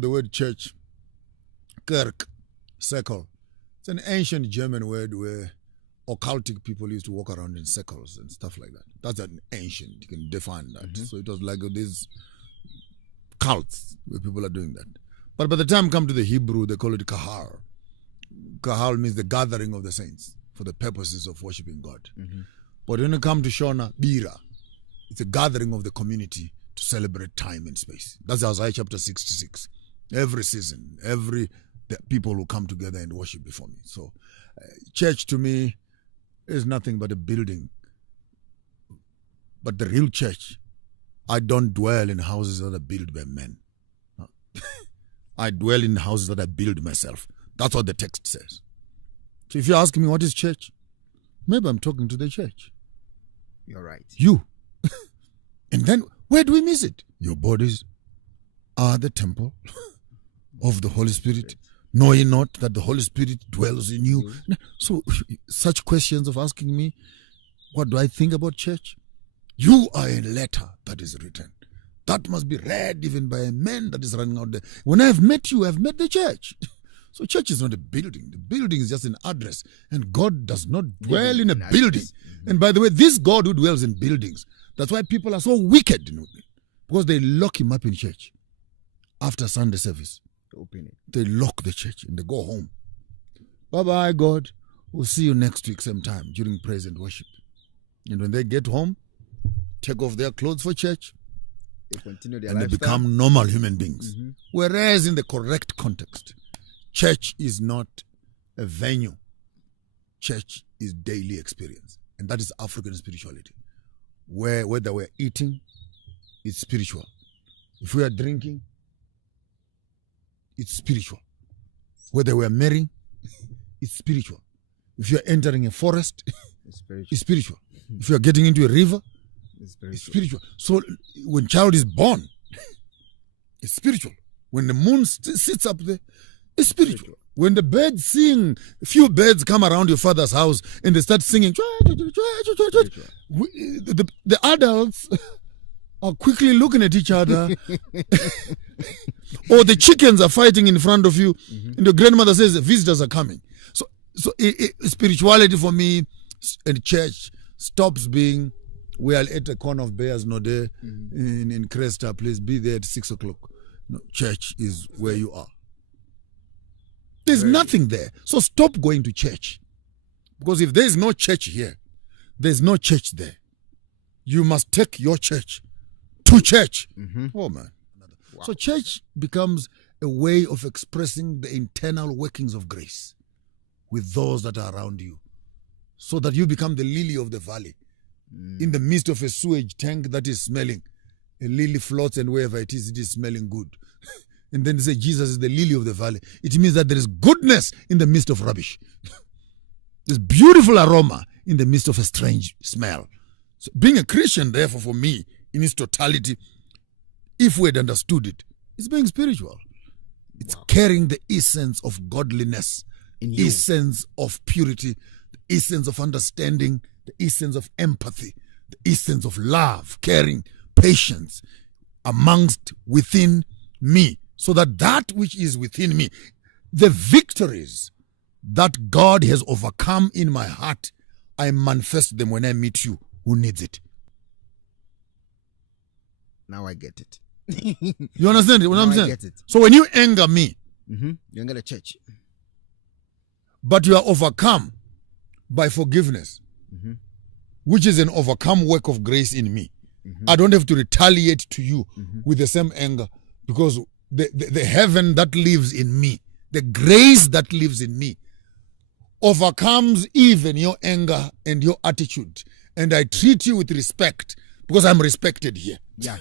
of the word church, Kirk, circle. It's an ancient German word where occultic people used to walk around in circles and stuff like that. That's an ancient, you can define that. So it was like these cults where people are doing that. But by the time come to the Hebrew, they call it kahal. Kahal means the gathering of the saints for the purposes of worshiping God. But when you come to Shona, Bira, it's a gathering of the community to celebrate time and space. That's Isaiah chapter 66. Every season, the people who come together and worship before me. So church to me is nothing but a building. But the real church, I don't dwell in houses that are built by men. I dwell in houses that I build myself. That's what the text says. So if you're asking me what is church, maybe I'm talking to the church. You're right. You. And then where do we miss it? Your bodies are the temple of the Holy Spirit. Know ye not that the Holy Spirit dwells in you? So such questions of asking me, what do I think about church? You are a letter that is written. That must be read even by a man that is running out there. When I have met you, I have met the church. So church is not a building. The building is just an address. And God does not dwell in a building. And by the way, this God who dwells in buildings, that's why people are so wicked. Because they lock him up in church. After Sunday service, open it. They lock the church and they go home. Bye-bye, God. We'll see you next week sometime during praise and worship. And when they get home, take off their clothes for church. They continue their and lifestyle. They become normal human beings. Whereas in the correct context, church is not a venue. Church is daily experience. And that is African spirituality. Where whether we're eating, it's spiritual. If we are drinking, it's spiritual. Whether we're marrying, it's spiritual. If you're entering a forest, it's spiritual. If you're getting into a river, it's spiritual. So when child is born, it's spiritual. When the moon sits up there, it's spiritual. When the birds sing, a few birds come around your father's house and they start singing. The adults are quickly looking at each other. Or the chickens are fighting in front of you. And the grandmother says, visitors are coming. So spirituality for me and church stops being, we are at the corner of Bears Node in Cresta, please be there at 6 o'clock. No, church is where you are. There's nothing there. So stop going to church. Because if there's no church here, there's no church there. You must take your church to church. Oh man. Wow. So church becomes a way of expressing the internal workings of grace with those that are around you. So that you become the lily of the valley. In the midst of a sewage tank that is smelling, a lily floats and wherever it is smelling good. And then they say Jesus is the lily of the valley. It means that there is goodness in the midst of rubbish. There's beautiful aroma in the midst of a strange smell. So being a Christian, therefore, for me, in its totality, if we had understood it, it's being spiritual. It's carrying the essence of godliness, essence of purity, the essence of understanding, the essence of empathy, the essence of love, caring, patience within me, so that which is within me, the victories that God has overcome in my heart, I manifest them when I meet you who needs it. Now I get it. You understand what I'm saying? I get it. So when you anger me, you anger the church, but you are overcome by forgiveness, which is an overcome work of grace in me. I don't have to retaliate to you with the same anger, because the heaven that lives in me, the grace that lives in me, overcomes even your anger and your attitude. And I treat you with respect because I'm respected here. Yeah.